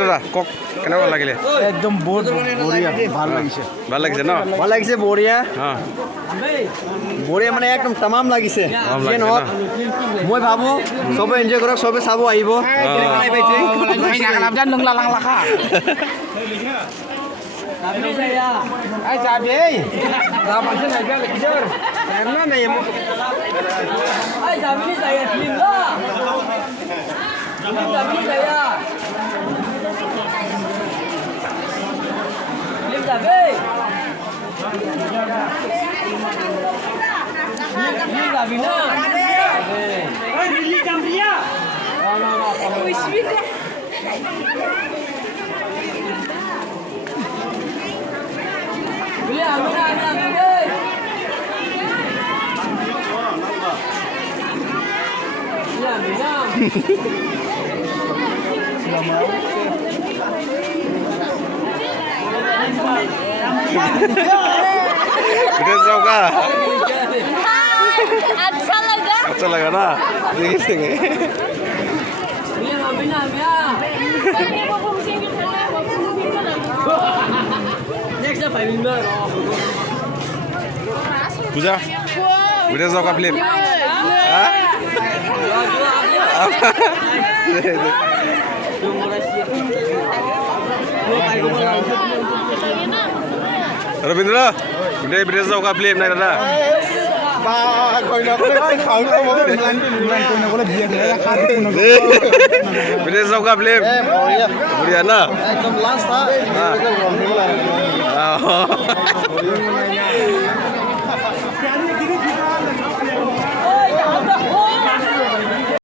দাদা কক কেনেকুৱা লাগিলে একদম বহুত বঢ়িয়া ভাল লাগিছে ভাল লাগিছে ন ভাল লাগিছে বঢ়িয়া অঁ বঢ়িয়া মানে একদম তামাম লাগিছে তামাম লাগিছে নহওক মই ভাবোঁ চবে এনজয় কৰক চবে চাব আহিব विदेश जाओ का अच्छा लगा ना देखेंगे पूजा विदेश जाओ का फिल्म रविंद्र विदेश जाओ का फिल्म नहीं दादा विदेश जाओ का फिल्म बढ़िया ना एकदम लास्ट था